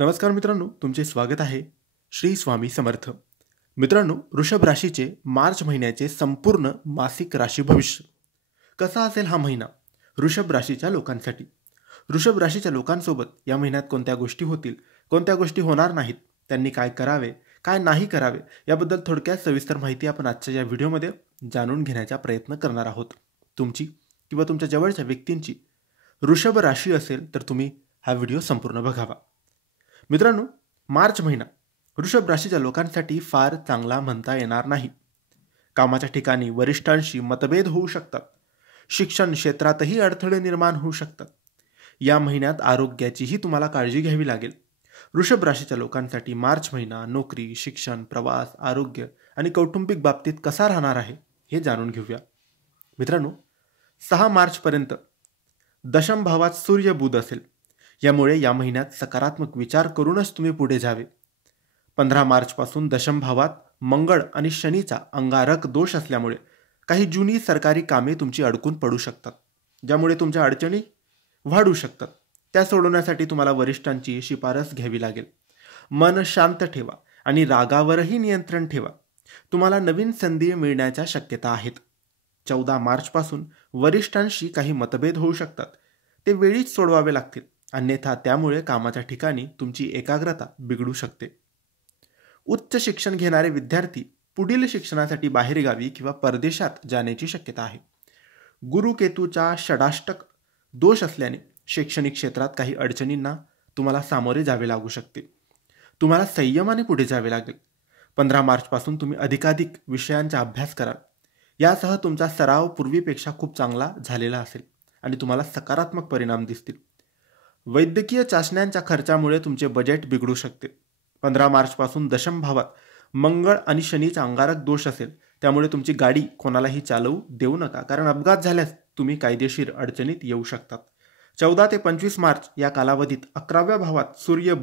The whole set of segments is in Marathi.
नमस्कार मित्रांनो, तुमचे स्वागत आहे श्री स्वामी समर्थ. मित्रांनो, वृषभ राशीचे मार्च महिन्याचे संपूर्ण मासिक राशी भविष्य कसा असेल हा महिना वृषभ राशीच्या लोकांसाठी. वृषभ राशीच्या लोकांसोबत या महिन्यात कोणत्या गोष्टी होतील, कोणत्या गोष्टी होणार नाहीत, त्यांनी काय करावे, काय नाही करावे याबद्दल थोडक्यात सविस्तर माहिती आपण आजच्या या व्हिडिओमध्ये जाणून घेण्याचा प्रयत्न करणार आहोत. तुमची किंवा तुमच्या जवळच्या व्यक्तींची वृषभ राशी असेल तर तुम्ही हा व्हिडिओ संपूर्ण बघावा. मित्रांनो, मार्च महिना वृषभ राशीच्या लोकांसाठी फार चांगला म्हणता येणार नाही. कामाच्या ठिकाणी वरिष्ठांशी मतभेद होऊ शकतात. शिक्षण क्षेत्रातही अडथळे निर्माण होऊ शकतात. या महिन्यात आरोग्याचीही तुम्हाला काळजी घ्यावी लागेल. वृषभ राशीच्या लोकांसाठी मार्च महिना नोकरी, शिक्षण, प्रवास, आरोग्य आणि कौटुंबिक बाबतीत कसा राहणार आहे हे जाणून घेऊया. मित्रांनो, 6 मार्चपर्यंत दशम भावात सूर्य बुध असेल. यामुळे या महिन्यात सकारात्मक विचार करूनच तुम्ही पुढे जावे. 15 मार्चपासून दशम भावात मंगळ आणि शनीचा अंगारक दोष असल्यामुळे काही जुनी सरकारी कामे तुमची अडकून पडू शकतात, ज्यामुळे तुमच्या अडचणी वाढू शकतात. त्या सोडवण्यासाठी तुम्हाला वरिष्ठांची शिफारस घ्यावी लागेल. मन शांत ठेवा आणि रागावरही नियंत्रण ठेवा. तुम्हाला नवीन संधी मिळण्याच्या शक्यता आहेत. 14 मार्चपासून वरिष्ठांशी काही मतभेद होऊ शकतात. ते वेळीच सोडवावे लागतील, अन्यथा त्यामुळे कामाच्या ठिकाणी तुमची एकाग्रता बिघडू शकते. उच्च शिक्षण घेणारे विद्यार्थी पुढील शिक्षणासाठी बाहेरगावी किंवा परदेशात जाण्याची शक्यता आहे. गुरु केतूचा षडाष्टक दोष असल्याने शैक्षणिक क्षेत्रात काही अडचणींना तुम्हाला सामोरे जावे लागू शकते. तुम्हाला संयमाने पुढे जावे लागेल. 15 मार्चपासून तुम्ही अधिकाधिक विषयांचा अभ्यास कराल. यासह तुमचा सराव पूर्वीपेक्षा खूप चांगला झालेला असेल आणि तुम्हाला सकारात्मक परिणाम दिसतील. वैद्यकीय चाचण्यांच्या खर्चामुळे तुमचे बजेट बिघडू शकते. 15 मार्चपासून दशम भावात मंगळ आणि शनीचा अंगारक दोष असेल. त्यामुळे तुमची गाडी कोणालाही चालवू देऊ नका, कारण अपघात झाल्यास तुम्ही कायदेशीर अडचणीत येऊ शकतात. 14 ते 25 मार्च या कालावधीत 11व्या भावात सूर्य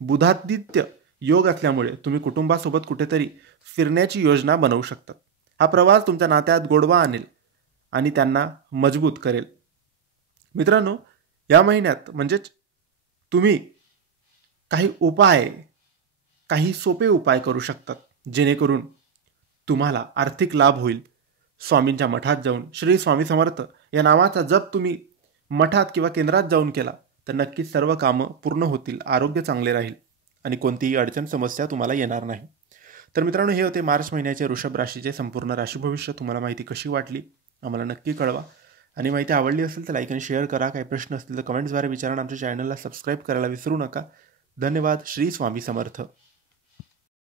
बुधादित्य योग असल्यामुळे तुम्ही कुटुंबासोबत कुठेतरी फिरण्याची योजना बनवू शकतात. हा प्रवास तुमच्या नात्यात गोडवा आणेल आणि त्यांना मजबूत करेल. मित्रांनो, या महिन्यात म्हणजेच तुम्ही काही सोपे उपाय करू शकतात, जेणेकरून तुम्हाला आर्थिक लाभ होईल. स्वामींच्या मठात जाऊन श्री स्वामी समर्थ या नावाचा जप तुम्ही मठात किंवा केंद्रात जाऊन केला तर नक्कीच सर्व कामं पूर्ण होतील, आरोग्य चांगले राहील आणि कोणतीही अडचण समस्या तुम्हाला येणार नाही. तर मित्रांनो, हे होते मार्च महिन्याचे वृषभ राशीचे संपूर्ण राशी भविष्य. तुम्हाला माहिती कशी वाटली आम्हाला नक्की कळवा आणि माहिती आवडली असेल तर लाईक आणि शेअर करा. काही प्रश्न असतील तर कमेंट्सद्वारे विचारा. आमच्या चॅनलला सबस्क्राईब करायला विसरू नका. धन्यवाद. श्री स्वामी समर्थ.